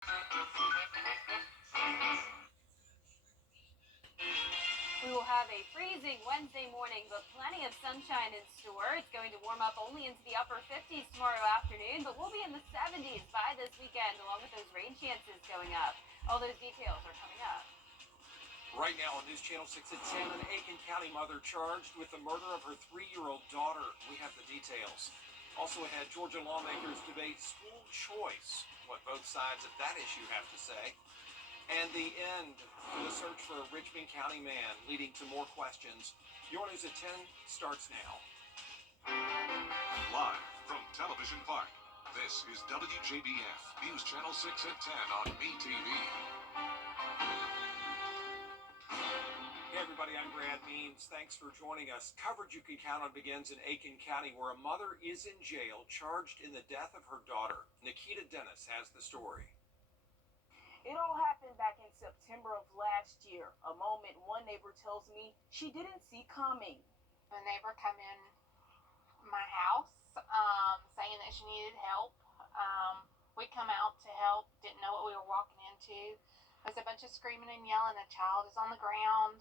We will have a freezing Wednesday morning, but plenty of sunshine in store. It's going to warm up only into the upper 50s tomorrow afternoon, but we'll be in the 70s by this weekend, along with those rain chances going up. All those details are coming up. Right now on News Channel 6 at 10, an Aiken County mother charged with the murder of her 3-year-old daughter. We have the details. Also ahead, Georgia lawmakers debate school choice, what both sides of that issue have to say. And the end to the search for a Richmond County man, leading to more questions. Your News at 10 starts now. Live from Television Park, this is WJBF News Channel 6 at 10 on MeTV. Hey everybody, I'm Brad Means. Thanks for joining us. Coverage you can count on begins in Aiken County, where a mother is in jail charged in the death of her daughter. Nikita Dennis has the story. It all happened back in September of last year, a moment one neighbor tells me she didn't see coming. A neighbor come in my house saying that she needed help. We come out to help, didn't know what we were walking into. There's a bunch of screaming and yelling. A child is on the ground.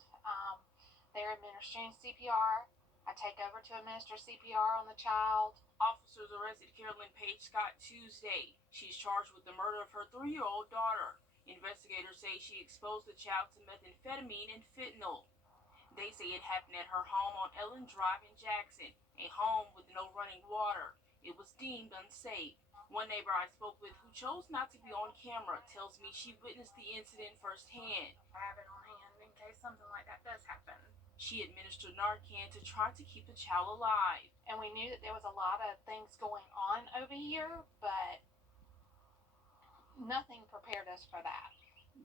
They're administering CPR. I take over to administer CPR on the child. Officers arrested Carolyn Page Scott Tuesday. She's charged with the murder of her 3-year-old daughter. Investigators say she exposed the child to methamphetamine and fentanyl. They say it happened at her home on Ellen Drive in Jackson, a home with no running water. It was deemed unsafe. One neighbor I spoke with, who chose not to be on camera, tells me she witnessed the incident firsthand. I have it on hand in case something like that does happen. She administered Narcan to try to keep the child alive. And we knew that there was a lot of things going on over here, but nothing prepared us for that.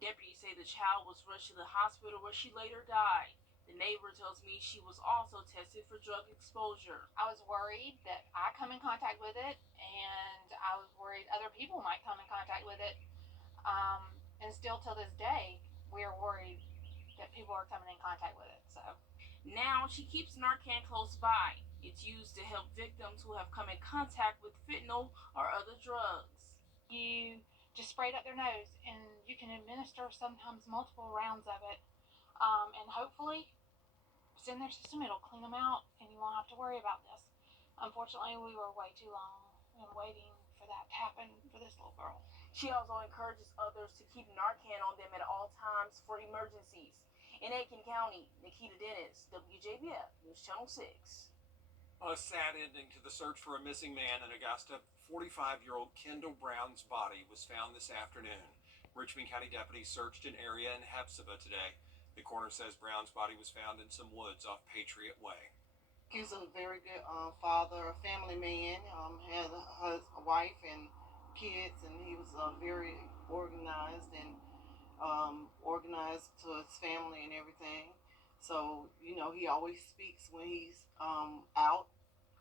Deputies say the child was rushed to the hospital where she later died. The neighbor tells me she was also tested for drug exposure. I was worried that I come in contact with it, and I was worried other people might come in contact with it. And still till this day, we're worried that people are coming in contact with it. So now she keeps Narcan close by. It's used to help victims who have come in contact with fentanyl or other drugs. You just spray it up their nose, and you can administer sometimes multiple rounds of it. And hopefully, it's in their system, it'll clean them out, and you won't have to worry about this. Unfortunately, we were way too long in waiting for that to happen for this little girl. She also encourages others to keep Narcan on them at all times for emergencies. In Aiken County, Nikita Dennis, WJBF News Channel 6. A sad ending to the search for a missing man in Augusta. 45-year-old Kendall Brown's body was found this afternoon. Richmond County deputies searched an area in Hephzibah today. The coroner says Brown's body was found in some woods off Patriot Way. He's a very good father, a family man, had a wife and kids, and he was very organized and organized to his family and everything. So, you know, he always speaks when he's out.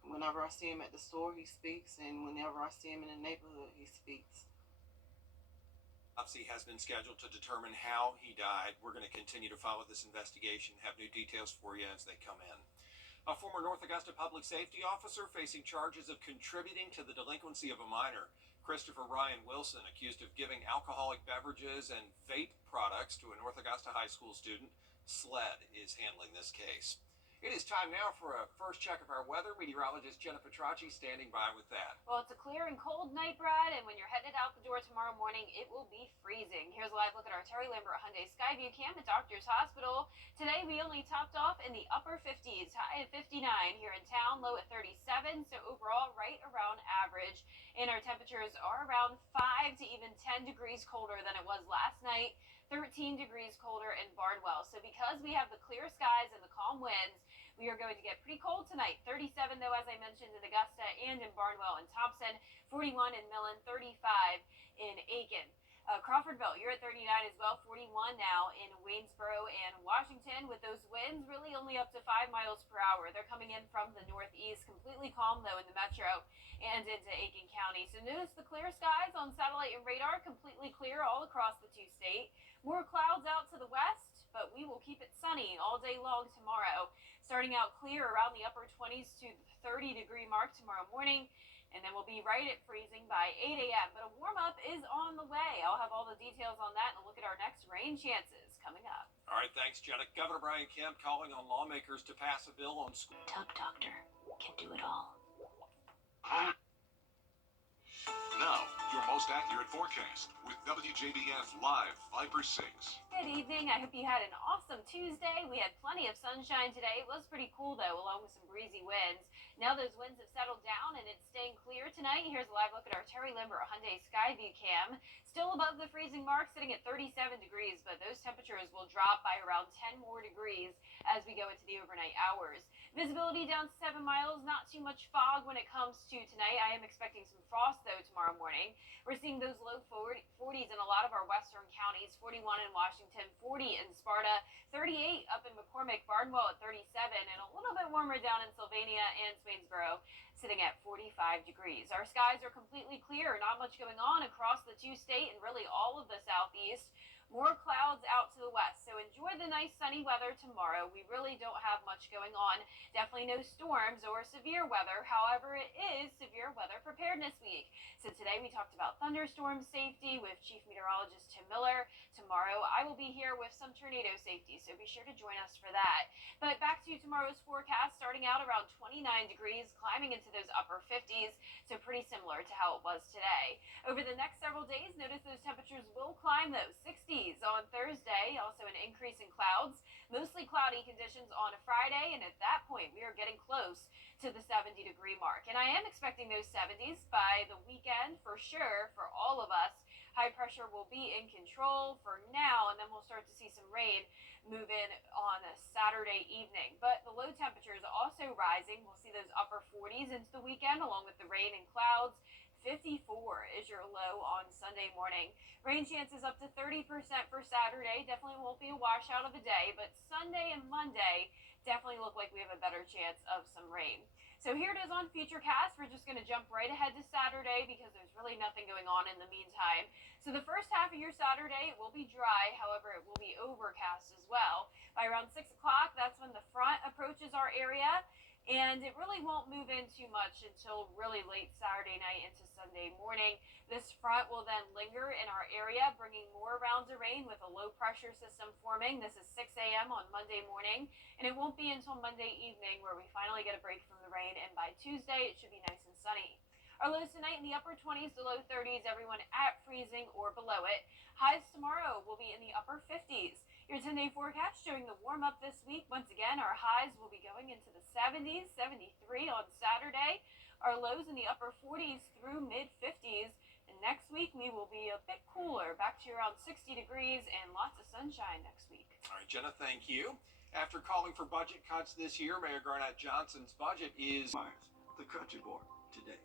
Whenever I see him at the store, he speaks, and whenever I see him in the neighborhood, he speaks. Autopsy has been scheduled to determine how he died. We're going to continue to follow this investigation, have new details for you as they come in. A former North Augusta public safety officer facing charges of contributing to the delinquency of a minor. Christopher Ryan Wilson, accused of giving alcoholic beverages and vape products to a North Augusta high school student. SLED is handling this case. It is time now for a first check of our weather. Meteorologist Jenna Petracci standing by with that. Well, it's a clear and cold night, Brad, and when you're headed out the door tomorrow morning, it will be freezing. Here's a live look at our Terry Lambert Hyundai Skyview cam at Doctors Hospital. Today, we only topped off in the upper 50s, high at 59 here in town, low at 37, so overall right around average. And our temperatures are around 5 to even 10 degrees colder than it was last night, 13 degrees colder in Barnwell. So because we have the clear skies and the calm winds, we are going to get pretty cold tonight. 37, though, as I mentioned, in Augusta and in Barnwell and Thompson. 41 in Millen, 35 in Aiken. Crawfordville, you're at 39 as well. 41 now in Waynesboro and Washington, with those winds really only up to 5 miles per hour. They're coming in from the northeast. Completely calm, though, in the metro and into Aiken County. So notice the clear skies on satellite and radar, completely clear all across the two-state. More clouds out to the west, but we will keep it sunny all day long tomorrow. Starting out clear around the upper 20s to the 30-degree mark tomorrow morning. and then we'll be right at freezing by 8 a.m. But a warm-up is on the way. I'll have all the details on that and a look at our next rain chances coming up. All right, thanks, Jenna. Governor Brian Kemp calling on lawmakers to pass a bill on school. Tub Doctor can do it all. Now, your most accurate forecast with WJBF Live Viper 6. Good evening. I hope you had an awesome Tuesday. We had plenty of sunshine today. It was pretty cool, though, along with some breezy winds. Now those winds have settled down and it's staying clear tonight. Here's a live look at our Terry Limber Hyundai Skyview cam. Still above the freezing mark, sitting at 37 degrees, but those temperatures will drop by around 10 more degrees as we go into the overnight hours. Visibility down 7 miles, not too much fog when it comes to tonight. I am expecting some frost, though, tomorrow morning. We're seeing those low 40s in a lot of our western counties, 41 in Washington, 40 in Sparta, 38 up in McCormick, Barnwell at 37, and a little bit warmer down in Sylvania and Swainsboro, sitting at 45 degrees. Our skies are completely clear, not much going on across the two-state and really all of the southeast. More clouds out to the west, so enjoy the nice sunny weather tomorrow. We really don't have much going on. Definitely no storms or severe weather. However, it is severe weather preparedness week. So today we talked about thunderstorm safety with Chief Meteorologist Tim Miller. Tomorrow I will be here with some tornado safety, so be sure to join us for that. But back to tomorrow's forecast, starting out around 29 degrees, climbing into those upper 50s, so pretty similar to how it was today. Over the next several days, notice those temperatures will climb those 60s on Thursday, also an increase in clouds, mostly cloudy conditions on a Friday, and at that point we are getting close to the 70-degree mark. And I am expecting those 70s by the weekend for sure for all of us. High pressure will be in control for now, and then we'll start to see some rain move in on a Saturday evening. But the low temperatures also rising. We'll see those upper 40s into the weekend along with the rain and clouds. 54 is your low on Sunday morning. Rain chances up to 30% for Saturday. Definitely won't be a washout of a day, but Sunday and Monday definitely look like we have a better chance of some rain. So here it is on Futurecast. We're just going to jump right ahead to Saturday because there's really nothing going on in the meantime. So the first half of your Saturday will be dry. However, it will be overcast as well. By around 6 o'clock, that's when the front approaches our area. And it really won't move in too much until really late Saturday night into Sunday morning. This front will then linger in our area, bringing more rounds of rain with a low pressure system forming. This is 6 a.m. on Monday morning, and it won't be until Monday evening where we finally get a break from the rain, and by Tuesday it should be nice and sunny. Our lows tonight in the upper 20s to low 30s, everyone at freezing or below it. Highs tomorrow will be in the upper 50s. Your 10-day forecast showing the warm-up this week. Once again, our highs will be going into the 70s, 73 on Saturday. Our lows in the upper 40s through mid-50s. And next week, we will be a bit cooler, back to around 60 degrees and lots of sunshine next week. All right, Jenna, thank you. After calling for budget cuts this year, Mayor Garnett Johnson's budget is the country board today.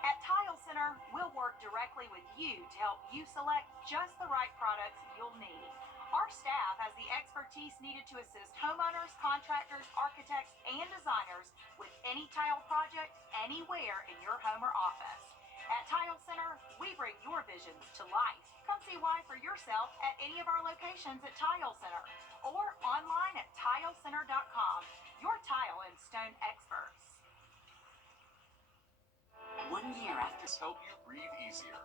At Tile Center, we'll work directly with you to help you select just the right products you'll need. Our staff has the expertise needed to assist homeowners, contractors, architects, and designers with any tile project anywhere in your home or office. At Tile Center, we bring your visions to life. Come see why for yourself at any of our locations at Tile Center or online at tilecenter.com. Your tile and stone experts. 1 year after help you breathe easier.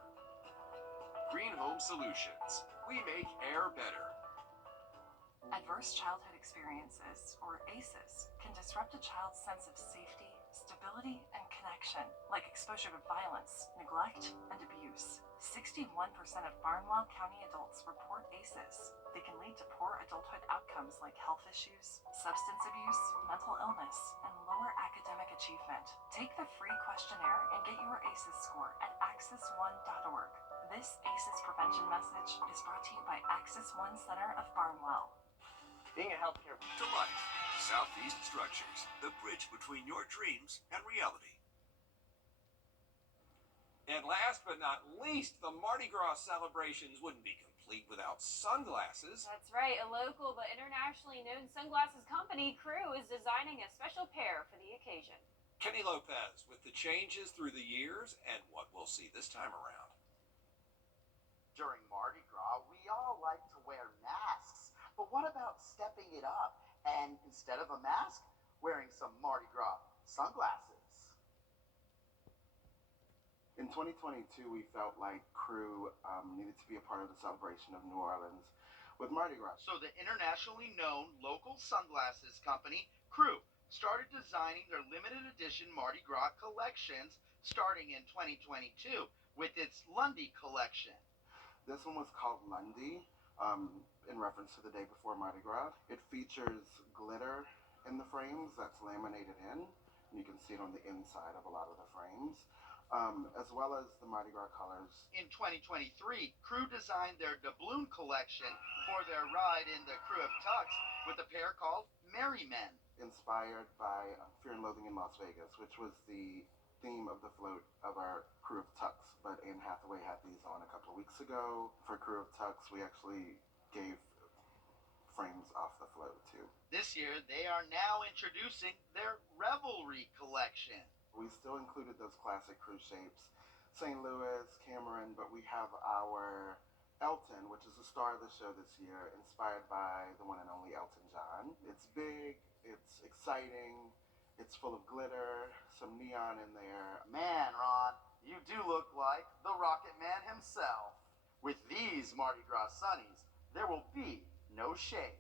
Green Home Solutions. We make air better. Adverse childhood experiences, or ACEs, can disrupt a child's sense of safety, stability, and connection, like exposure to violence, neglect, and abuse. 61% of Barnwell County adults report ACEs. They can lead to poor adulthood outcomes like health issues, substance abuse, mental illness, and lower academic achievement. Take the free questionnaire and get your ACEs score at access1.org. This ACEs prevention message is brought to you by Access One Center of Barnwell. Being a healthcare To life. Southeast Structures. The bridge between your dreams and reality. And last but not least, the Mardi Gras celebrations wouldn't be complete without sunglasses. That's right. A local but internationally known sunglasses company, Crew, is designing a special pair for the occasion. Kenny Lopez with the changes through the years and what we'll see this time around. During Mardi Gras, we all like to wear masks. But what about stepping it up and instead of a mask, wearing some Mardi Gras sunglasses. In 2022, we felt like Crew needed to be a part of the celebration of New Orleans with Mardi Gras. So the internationally known local sunglasses company, Crew, started designing their limited edition Mardi Gras collections starting in 2022 with its Lundy collection. This one was called Lundy, in reference to the day before Mardi Gras. It features glitter in the frames that's laminated in, and you can see it on the inside of a lot of the frames, as well as the Mardi Gras colors. In 2023, Crew designed their doubloon collection for their ride in the Crew of Tux with a pair called Merry Men. Inspired by Fear and Loathing in Las Vegas, which was the theme of the float of our Crew of Tux, but Anne Hathaway had these on a couple of weeks ago. For Crew of Tux, we actually gave frames off the float too. This year, they are now introducing their Revelry collection. We still included those classic Crew shapes, St. Louis, Cameron, but we have our Elton, which is the star of the show this year, inspired by the one and only Elton John. It's big, it's exciting, it's full of glitter, some neon in there. Man, Ron, you do look like the Rocket Man himself. With these Mardi Gras sunnies, there will be no shade.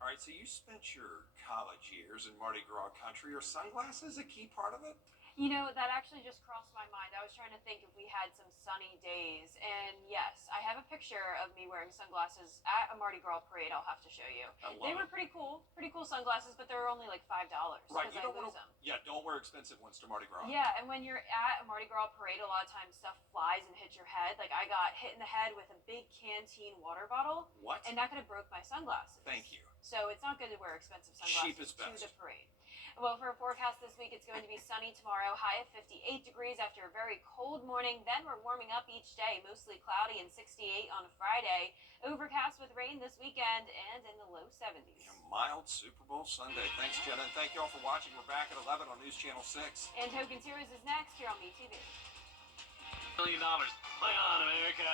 All right, so you spent your college years in Mardi Gras country. Are sunglasses a key part of it? You know, that actually just crossed my mind. I was trying to think if we had some sunny days. And yes, I have a picture of me wearing sunglasses at a Mardi Gras parade I'll have to show you. They were pretty cool sunglasses, but they were only like $5. Right, you I don't want lose to. them. Yeah, don't wear expensive ones to Mardi Gras. Yeah, and when you're at a Mardi Gras parade, a lot of times stuff flies and hits your head. Like I got hit in the head with a big canteen water bottle. What? And that could have broke my sunglasses. Thank you. So it's not good to wear expensive Cheap sunglasses is best. to the parade. Well, for a forecast this week, it's going to be sunny tomorrow, high of 58 degrees after a very cold morning. Then we're warming up each day, mostly cloudy and 68 on Friday. Overcast with rain this weekend and in the low 70s. Yeah, mild Super Bowl Sunday. Thanks, Jenna. And thank you all for watching. We're back at 11 on News Channel 6. And Tokens Heroes is next here on BTV. $1 million. Play on, America.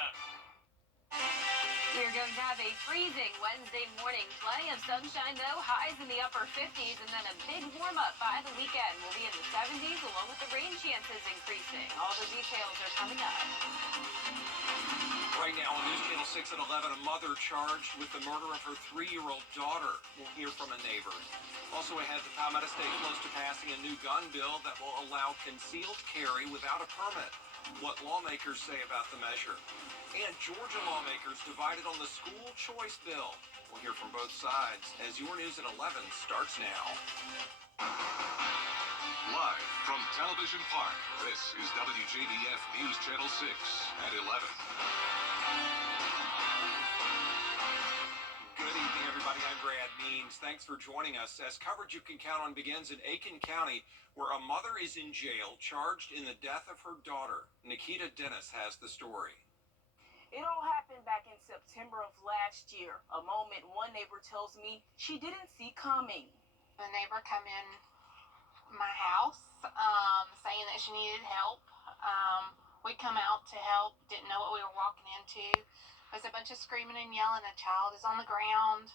We're going to have a freezing Wednesday morning. Plenty of sunshine, though. Highs in the upper 50s, and then a big warm-up by the weekend. We'll be in the 70s, along with the rain chances increasing. All the details are coming up. Right now on News Channel 6 at 11, a mother charged with the murder of her 3-year-old daughter. We'll hear from a neighbor. Also ahead, the Palmetto State close to passing a new gun bill that will allow concealed carry without a permit. What lawmakers say about the measure. And Georgia lawmakers divided on the school choice bill. We'll hear from both sides as your news at 11 starts now. Live from Television Park, this is WJBF News Channel 6 at 11. Good evening, everybody. I'm Brad Means. Thanks for joining us as coverage you can count on begins in Aiken County, where a mother is in jail charged in the death of her daughter. Nikita Dennis has the story. It all happened back in September of last year, a moment one neighbor tells me she didn't see coming. A neighbor come in my house saying that she needed help. We come out to help, didn't know what we were walking into. There's a bunch of screaming and yelling. A child is on the ground.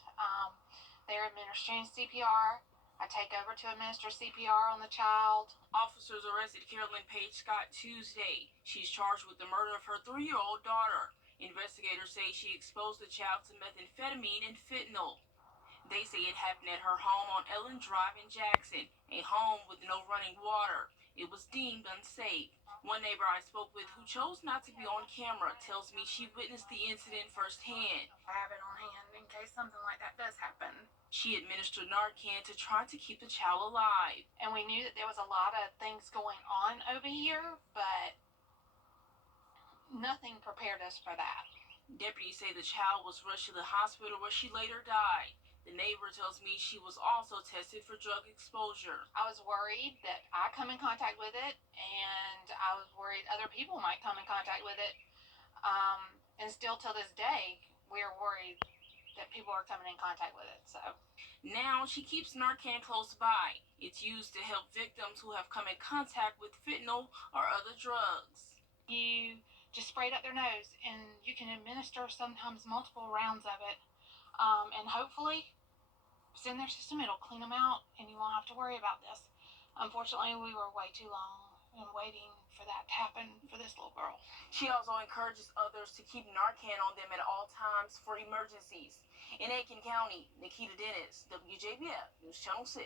They're administering CPR. I take over to administer CPR on the child. Officers arrested Carolyn Page Scott Tuesday. She's charged with the murder of her 3-year-old daughter. Investigators say she exposed the child to methamphetamine and fentanyl. They say it happened at her home on Ellen Drive in Jackson, a home with no running water. It was deemed unsafe. One neighbor I spoke with who chose not to be on camera tells me she witnessed the incident firsthand. I have it on hand in case something like that does happen. She administered Narcan to try to keep the child alive. And we knew that there was a lot of things going on over here, but nothing prepared us for that. Deputies say the child was rushed to the hospital where she later died. The neighbor tells me she was also tested for drug exposure. I was worried that I come in contact with it, and I was worried other people might come in contact with it. And still till this day, we're worried that people are coming in contact with it. So now she keeps Narcan close by. It's used to help victims who have come in contact with fentanyl or other drugs. You just spray it up their nose, and you can administer sometimes multiple rounds of it, and hopefully it's in their system, it'll clean them out, and you won't have to worry about this. Unfortunately, we were way too long and waiting for that to happen for this little girl. She also encourages others to keep Narcan on them at all times for emergencies. In Aiken County, Nikita Dennis, WJBF News Channel 6.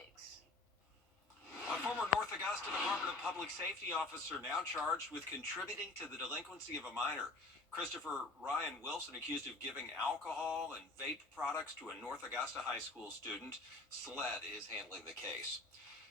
A former North Augusta Department of Public Safety officer now charged with contributing to the delinquency of a minor. Christopher Ryan Wilson, accused of giving alcohol and vape products to a North Augusta high school student. SLED is handling the case.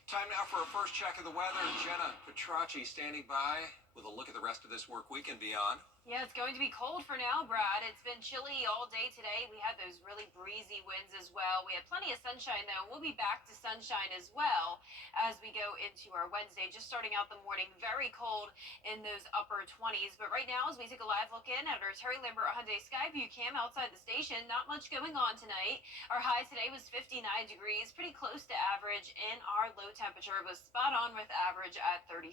Time now for a first check of the weather. Jenna Petracci standing by with a look at the rest of this work week and beyond. Yeah, it's going to be cold for now, Brad. It's been chilly all day today. We had those really breezy winds as well. We had plenty of sunshine, though. We'll be back to sunshine as well as we go into our Wednesday. Just starting out the morning, very cold in those upper 20s. But right now, as we take a live look in at our Terry Lambert Hyundai Skyview cam outside the station, not much going on tonight. Our high today was 59 degrees, pretty close to average, and our low temperature was spot on with average at 37.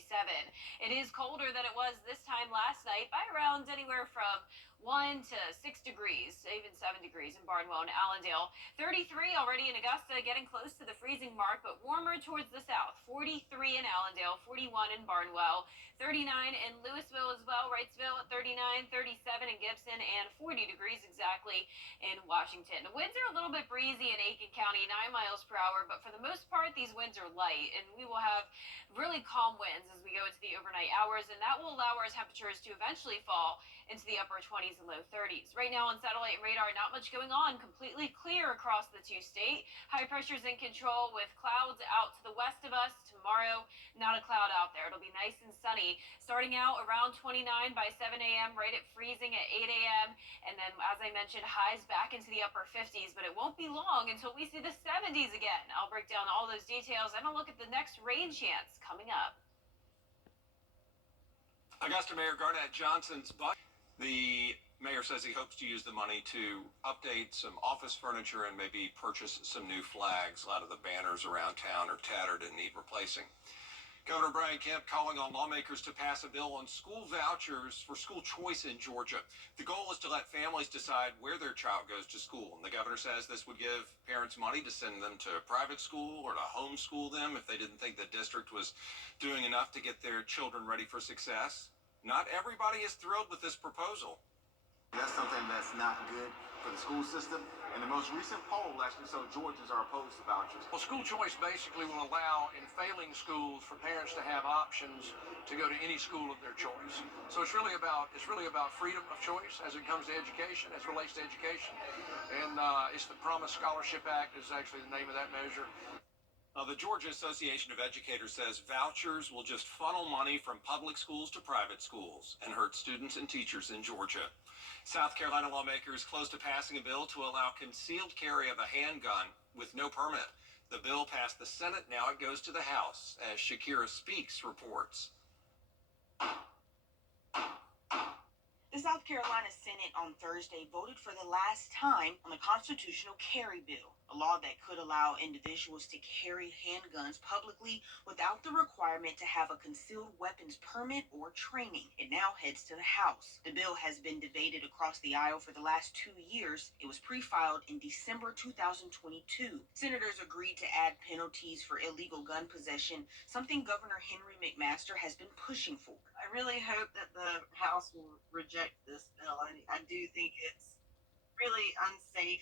It is colder than it was this time last night by around anywhere from 1 to 6 degrees, even 7 degrees in Barnwell and Allendale. 33 already in Augusta, getting close to the freezing mark, but warmer towards the south. 43 in Allendale, 41 in Barnwell, 39 in Louisville as well, Wrightsville at 39, 37 in Gibson, and 40 degrees exactly in Washington. The winds are a little bit breezy in Aiken County, 9 miles per hour, but for the most part, these winds are light, and we will have really calm winds as we go into the overnight hours, and that will allow our temperatures to eventually fall into the upper 20s and low 30s. Right now on satellite and radar, not much going on. Completely clear across the two-state. High pressure's in control with clouds out to the west of us. Tomorrow, not a cloud out there. It'll be nice and sunny. Starting out around 29 by 7 a.m., right at freezing at 8 a.m. And then, as I mentioned, highs back into the upper 50s, but it won't be long until we see the 70s again. I'll break down all those details and I'll look at the next rain chance coming up. Augusta Mayor Garnett Johnson's budget. The mayor says he hopes to use the money to update some office furniture and maybe purchase some new flags. A lot of the banners around town are tattered and need replacing. Governor Brian Kemp calling on lawmakers to pass a bill on school vouchers for school choice in Georgia. The goal is to let families decide where their child goes to school. And the governor says this would give parents money to send them to private school or to homeschool them if they didn't think the district was doing enough to get their children ready for success. Not everybody is thrilled with this proposal. That's something that's not good for the school system. And the most recent poll actually showed Georgians are opposed to vouchers. Well, school choice basically will allow in failing schools for parents to have options to go to any school of their choice. So it's really about freedom of choice as it comes to education, as it relates to education. And it's the Promise Scholarship Act is actually the name of that measure. The Georgia Association of Educators says vouchers will just funnel money from public schools to private schools and hurt students and teachers in Georgia. South Carolina lawmakers close to passing a bill to allow concealed carry of a handgun with no permit. The bill passed the Senate. Now it goes to the House, as Shakira Speaks reports. The South Carolina Senate on Thursday voted for the last time on the constitutional carry bill, a law that could allow individuals to carry handguns publicly without the requirement to have a concealed weapons permit or training. It now heads to the House. The bill has been debated across the aisle for the last 2 years. It was pre-filed in December 2022. Senators agreed to add penalties for illegal gun possession, something Governor Henry McMaster has been pushing for. I really hope that the House will reject this bill. I do think it's really unsafe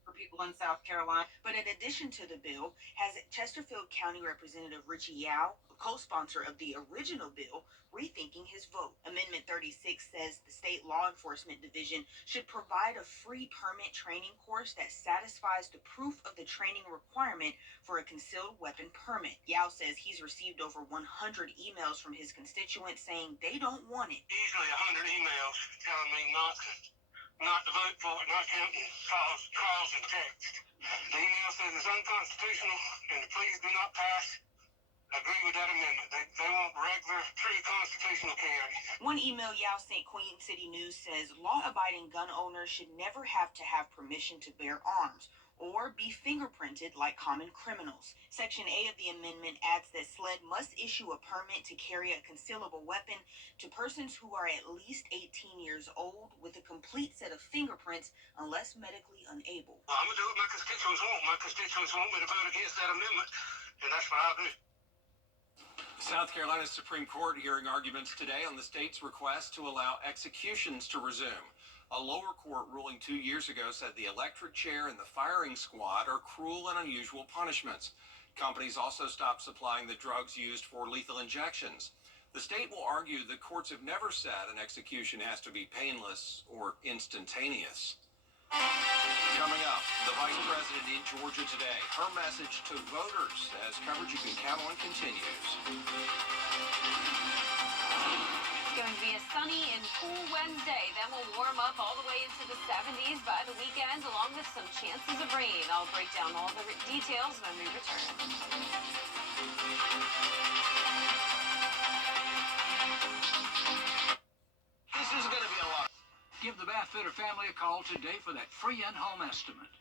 for people in South Carolina. But in addition to the bill, has Chesterfield County Representative Richie Yao, a co-sponsor of the original bill, rethinking his vote. Amendment 36 says the state law enforcement division should provide a free permit training course that satisfies the proof of the training requirement for a concealed weapon permit. Yao says he's received over 100 emails from his constituents saying they don't want it. Easily 100 emails telling me not to vote for it, not counting calls and texts. The email says it's unconstitutional and the pleas do not pass. Agree with that amendment. They want regular, true constitutional carry. One email Yao sent Queen City News says law-abiding gun owners should never have to have permission to bear arms or be fingerprinted like common criminals. Section A of the amendment adds that SLED must issue a permit to carry a concealable weapon to persons who are at least 18 years old with a complete set of fingerprints unless medically unable. Well, I'm going to do what my constituents want. My constituents want me to vote against that amendment, and that's what I'll do. South Carolina's Supreme Court hearing arguments today on the state's request to allow executions to resume. A lower court ruling 2 years ago said the electric chair and the firing squad are cruel and unusual punishments. Companies also stopped supplying the drugs used for lethal injections. The state will argue the courts have never said an execution has to be painless or instantaneous. Coming up, the Vice President in Georgia today. Her message to voters as coverage you can count on continues. It's going to be a sunny and cool Wednesday. Then we'll warm up all the way into the 70s by the weekend, along with some chances of rain. I'll break down all the details when we return. This is going to be a lot. Give the Bath Fitter family a call today for that free in-home estimate.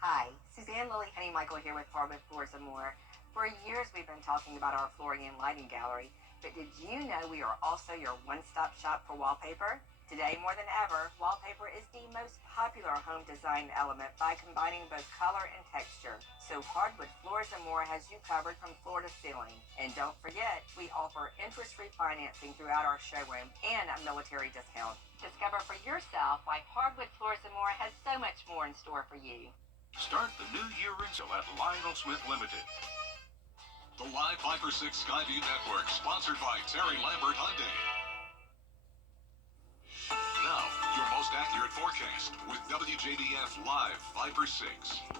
Hi, Suzanne Lily Henny Michael here with Hardwood Floors and More. For years we've been talking about our flooring and lighting gallery, but did you know we are also your one-stop shop for wallpaper? Today more than ever, wallpaper is the most popular home design element by combining both color and texture. So Hardwood Floors and More has you covered from floor to ceiling. And don't forget, we offer interest-free financing throughout our showroom and a military discount. Discover for yourself why Hardwood Floors and More has so much more in store for you. Start the new year in so at Lionel Smith Limited. The Live 5 for 6 Skyview Network, sponsored by Terry Lambert Hyundai. Now, your most accurate forecast with WJBF Live 5 for 6.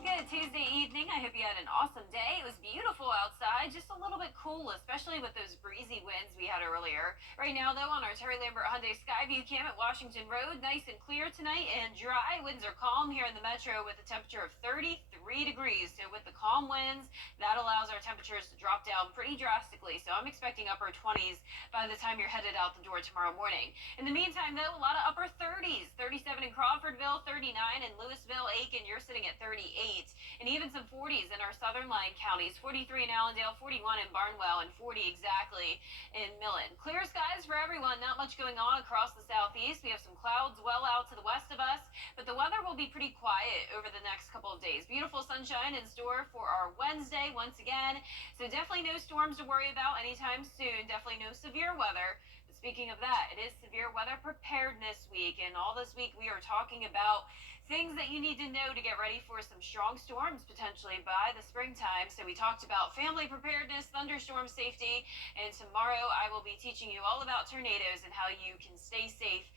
Good Tuesday evening. I hope you had an awesome day. It was beautiful outside, just a little bit cool, especially with those breezy winds we had earlier. Right now, though, on our Terry Lambert Hyundai Skyview cam at Washington Road, nice and clear tonight and dry. Winds are calm here in the metro with a temperature of 33 degrees. So with the calm winds, that allows our temperatures to drop down pretty drastically. So I'm expecting upper 20s by the time you're headed out the door tomorrow morning. In the meantime, though, a lot of upper 30s. 37 in Crawfordville, 39 in Louisville, Aiken, you're sitting at 38. And even some 40s in our southern line counties. 43 in Allendale, 41 in Barnwell, and 40 exactly in Millen. Clear skies for everyone. Not much going on across the southeast. We have some clouds well out to the west of us, but the weather will be pretty quiet over the next couple of days. Beautiful sunshine in store for our Wednesday once again. So definitely no storms to worry about anytime soon. Definitely no severe weather. Speaking of that, it is Severe Weather Preparedness Week, and all this week we are talking about things that you need to know to get ready for some strong storms potentially by the springtime. So we talked about family preparedness, thunderstorm safety, and tomorrow I will be teaching you all about tornadoes and how you can stay safe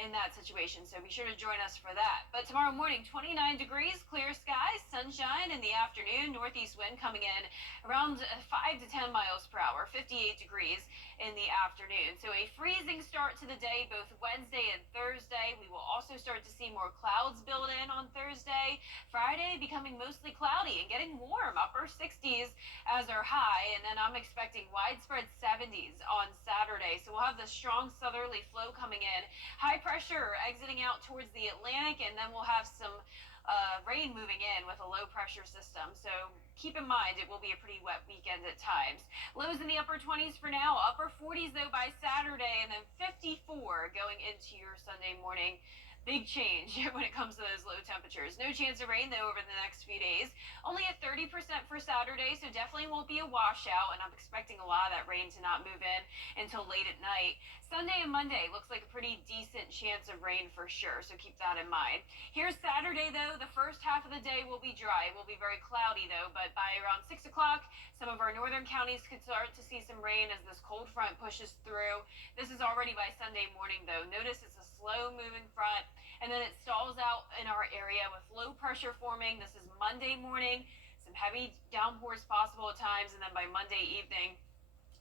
in that situation. So be sure to join us for that. But tomorrow morning, 29 degrees, clear skies, sunshine in the afternoon, northeast wind coming in around 5 to 10 miles per hour, 58 degrees in the afternoon. So a freezing start to the day, both Wednesday and Thursday. We will also start to see more clouds build in on Thursday. Friday becoming mostly cloudy and getting warm, upper 60s as our high. And then I'm expecting widespread 70s on Saturday. So we'll have the strong southerly flow coming in. High pressure exiting out towards the Atlantic, and then we'll have some rain moving in with a low pressure system. So keep in mind it will be a pretty wet weekend at times. Lows in the upper 20s for now, upper 40s though by Saturday, and then 54 going into your Sunday morning. Big change when it comes to those low temperatures. No chance of rain, though, over the next few days. Only at 30% for Saturday, so definitely won't be a washout, and I'm expecting a lot of that rain to not move in until late at night. Sunday and Monday looks like a pretty decent chance of rain for sure, so keep that in mind. Here's Saturday, though. The first half of the day will be dry. It will be very cloudy, though, but by around 6 o'clock, some of our northern counties could start to see some rain as this cold front pushes through. This is already by Sunday morning, though. Notice it's a slow-moving front, and then it stalls out in our area with low pressure forming. This is Monday morning. Some heavy downpours possible at times, and then by Monday evening,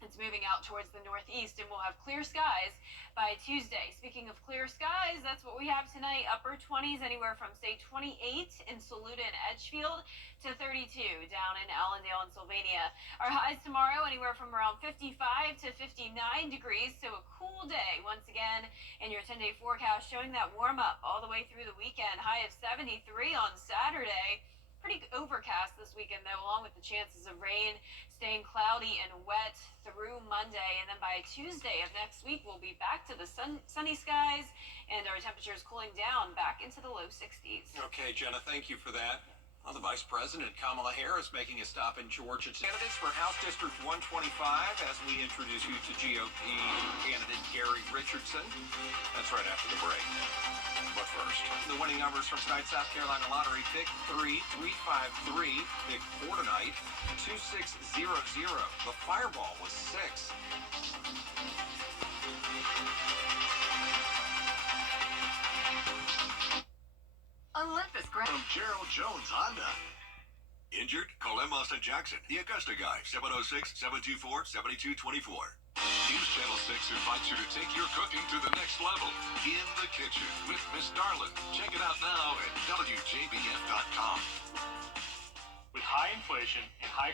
it's moving out towards the northeast, and we'll have clear skies by Tuesday. Speaking of clear skies, that's what we have tonight. Upper 20s, anywhere from, say, 28 in Saluda and Edgefield to 32 down in Allendale and Sylvania. Our highs tomorrow, anywhere from around 55 to 59 degrees, so a cool day once again. And your 10-day forecast showing that warm up all the way through the weekend. High of 73 on Saturday. Pretty overcast this weekend, though, along with the chances of rain staying cloudy and wet through Monday. And then by Tuesday of next week, we'll be back to the sunny skies and our temperatures cooling down back into the low 60s. Okay, Jenna, thank you for that. Well, the Vice President, Kamala Harris, making a stop in Georgia. Candidates for House District 125 as we introduce you to GOP candidate Gary Richardson. That's right after the break. But first, the winning numbers from tonight's South Carolina Lottery. Pick 3, 353. Pick 4 tonight, 2600. The fireball was 6. Olympus Grand from Gerald Jones Honda. Injured? Call M. Austin Jackson, the Augusta guy, 706-724-7224. News Channel 6 invites you to take your cooking to the next level in the kitchen with Miss Darlin. Check it out now at WJBF.com. With high inflation and high...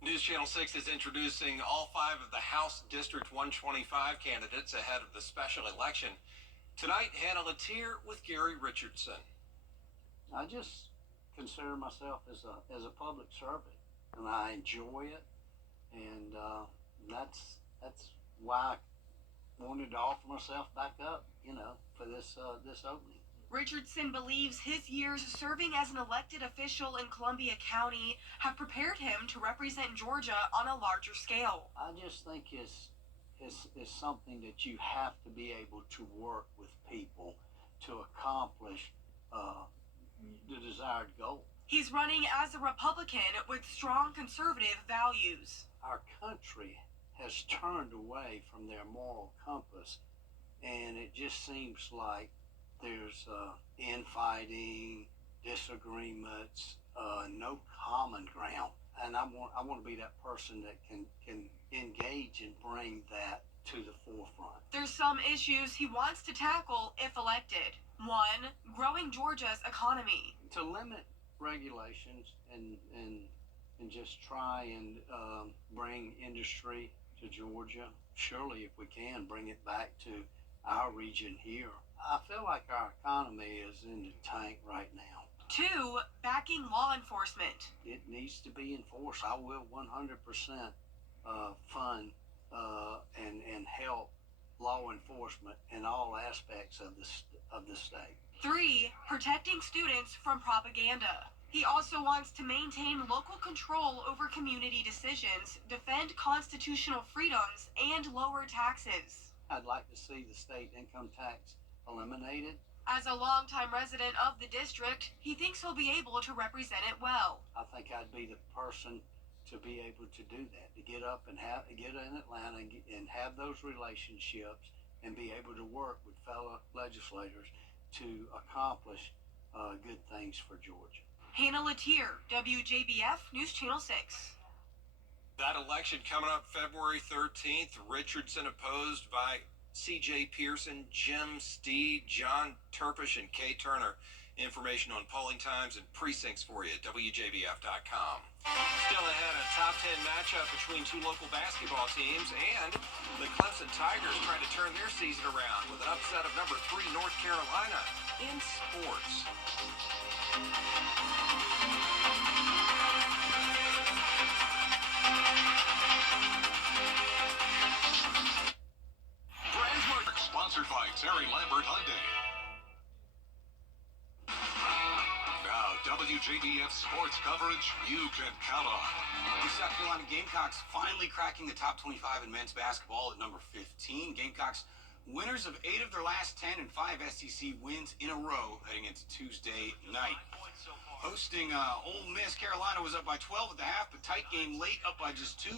News Channel 6 is introducing all 5 of the House District 125 candidates ahead of the special election. Tonight, Hannah Latier with Gary Richardson. I just consider myself as a public servant, and I enjoy it, and that's why I wanted to offer myself back up, for this opening. Richardson believes his years serving as an elected official in Columbia County have prepared him to represent Georgia on a larger scale. I just think it's something that you have to be able to work with people to accomplish the desired goal. He's running as a Republican with strong conservative values. Our country has turned away from their moral compass, and it just seems like there's infighting, disagreements, no common ground. And I want to be that person that can engage and bring that to the forefront. There's some issues he wants to tackle if elected. One, growing Georgia's economy. To limit regulations and just try and bring industry to Georgia. Surely, if we can, bring it back to our region here. I feel like our economy is in the tank right now. 2, backing law enforcement. It needs to be enforced. I will 100% fund and help law enforcement in all aspects of the state. 3, protecting students from propaganda. He also wants to maintain local control over community decisions, defend constitutional freedoms, and lower taxes. I'd like to see the state income tax eliminated. As a longtime resident of the district, he thinks he'll be able to represent it well. I think I'd be the person to be able to do that, to get up and get in Atlanta and have those relationships and be able to work with fellow legislators to accomplish good things for Georgia. Hannah Latier, WJBF News Channel 6. That election coming up February 13th, Richardson opposed by C.J. Pearson, Jim Steed, John Turpish, and Kay Turner. Information on polling times and precincts for you at WJBF.com. Still ahead, a top 10 matchup between 2 local basketball teams, and the Clemson Tigers trying to turn their season around with an upset of number 3 North Carolina in sports. Sponsored by Terry Lambert Hyundai. Now, WJBF sports coverage you can count on. The South Carolina Gamecocks finally cracking the top 25 in men's basketball at number 15. Gamecocks winners of 8 of their last 10 and 5 SEC wins in a row heading into Tuesday night. Hosting Ole Miss, Carolina was up by 12 at the half, but tight game late, up by just 2.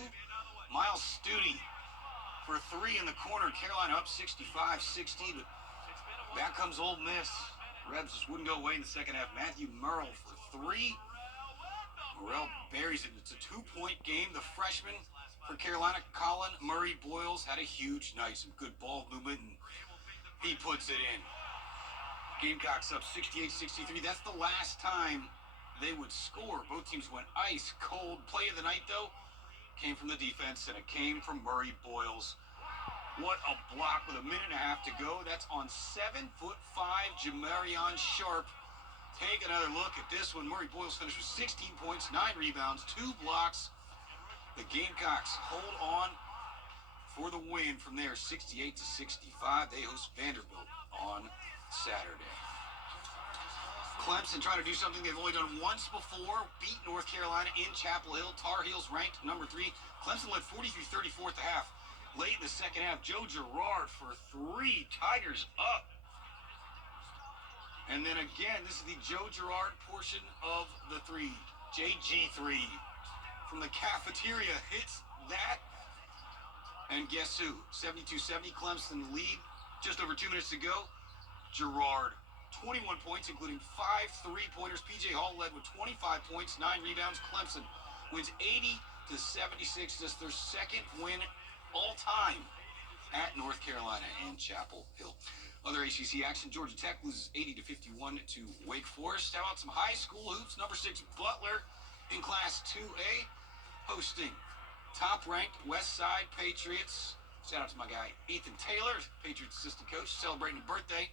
Miles Studi for 3 in the corner. Carolina up 65-60, but back comes Ole Miss. Rebs just wouldn't go away in the second half. Matthew Murrell for 3. Morrell buries it. It's a 2-point game. The freshman for Carolina, Colin Murray Boyles, had a huge night. Some good ball movement, and he puts it in. Gamecocks up 68-63. That's the last time they would score. Both teams went ice cold. Play of the night, though, came from the defense, and it came from Murray Boyles. What a block with a minute and a half to go. That's on 7'5" Jamarion Sharp. Take another look at this one. Murray Boyles finished with 16 points, 9 rebounds, 2 blocks. The Gamecocks hold on for the win from there, 68-65. They host Vanderbilt on Saturday. Clemson trying to do something they've only done once before, beat North Carolina in Chapel Hill. Tar Heels ranked number 3. Clemson led 43-34 at the half. Late in the second half, Joe Girard for 3. Tigers up. And then again, this is the Joe Girard portion of the 3. JG3 from the cafeteria hits that. And guess who? 72-70, Clemson lead. Just over 2 minutes to go. Girard, 21 points, including 5 3-pointers. P.J. Hall led with 25 points, 9 rebounds. Clemson wins 80-76. Just their second win all time at North Carolina and Chapel Hill. Other ACC action, Georgia Tech loses 80-51 to Wake Forest. How about some high school hoops? Number 6, Butler in Class 2A, hosting top-ranked West Side Patriots. Shout out to my guy, Ethan Taylor, Patriots assistant coach, celebrating a birthday.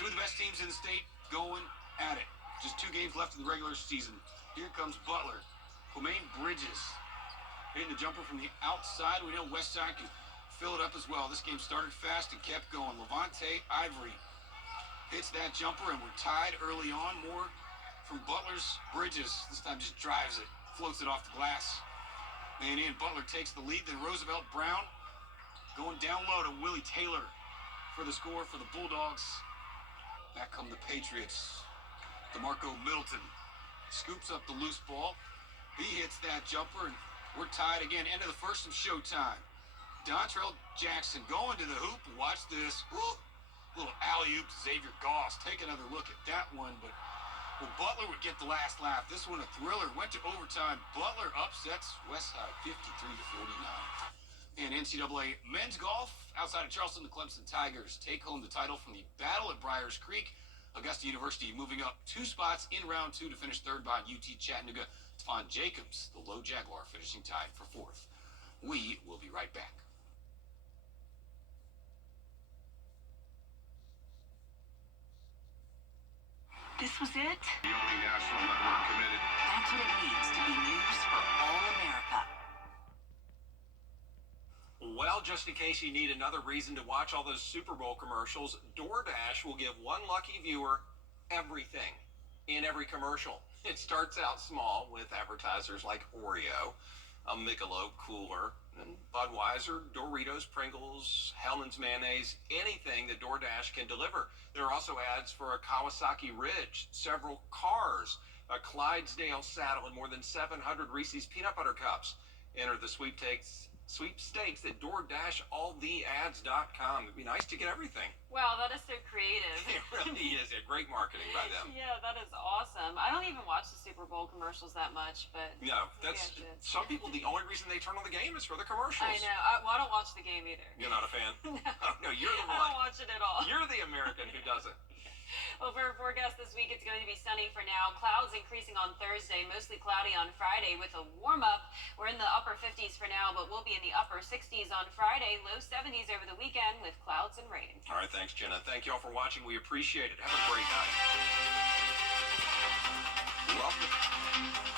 2 of the best teams in the state going at it. Just 2 games left in the regular season. Here comes Butler. Quamaine Bridges hitting the jumper from the outside. We know West Side can fill it up as well. This game started fast and kept going. Levante Ivory hits that jumper, and we're tied early on. More from Butler's Bridges. This time just drives it, floats it off the glass. And in, Butler takes the lead. Then Roosevelt Brown going down low to Willie Taylor for the score for the Bulldogs. Back come the Patriots. DeMarco Middleton scoops up the loose ball. He hits that jumper, and we're tied again. End of the first, some showtime. Dontrell Jackson going to the hoop. Watch this. Woo! Little alley-oop to Xavier Goss. Take another look at that one, but Butler would get the last laugh. This one a thriller. Went to overtime. Butler upsets Westside 53-49. And NCAA men's golf outside of Charleston, the Clemson Tigers take home the title from the battle at Briars Creek. Augusta University moving up 2 spots in round 2 to finish 3rd behind UT Chattanooga. Stephon Jacobs, the low Jaguar, finishing tied for 4th. We will be right back. This was it? The only national network committed. That's what it needs to be news for all America. Well, just in case you need another reason to watch all those Super Bowl commercials, DoorDash will give one lucky viewer everything in every commercial. It starts out small with advertisers like Oreo, a Michelob cooler, and Budweiser, Doritos, Pringles, Hellmann's mayonnaise, anything that DoorDash can deliver. There are also ads for a Kawasaki Ridge, several cars, a Clydesdale saddle, and more than 700 Reese's peanut butter cups. Enter the sweepstakes at DoorDashAllTheAds.com. It'd be nice to get everything. Wow, that is so creative. It really is. Great marketing by them. Yeah, that is awesome. I don't even watch the Super Bowl commercials that much, but no, that's some people. The only reason they turn on the game is for the commercials. I know. I don't watch the game either. You're not a fan? No. Oh, no, you're the one. I don't watch it at all. You're the American who doesn't. Well, for our forecast this week, it's going to be sunny for now. Clouds increasing on Thursday, mostly cloudy on Friday with a warm-up. We're in the upper 50s for now, but we'll be in the upper 60s on Friday, low 70s over the weekend with clouds and rain. All right, thanks, Jenna. Thank you all for watching. We appreciate it. Have a great night. Welcome.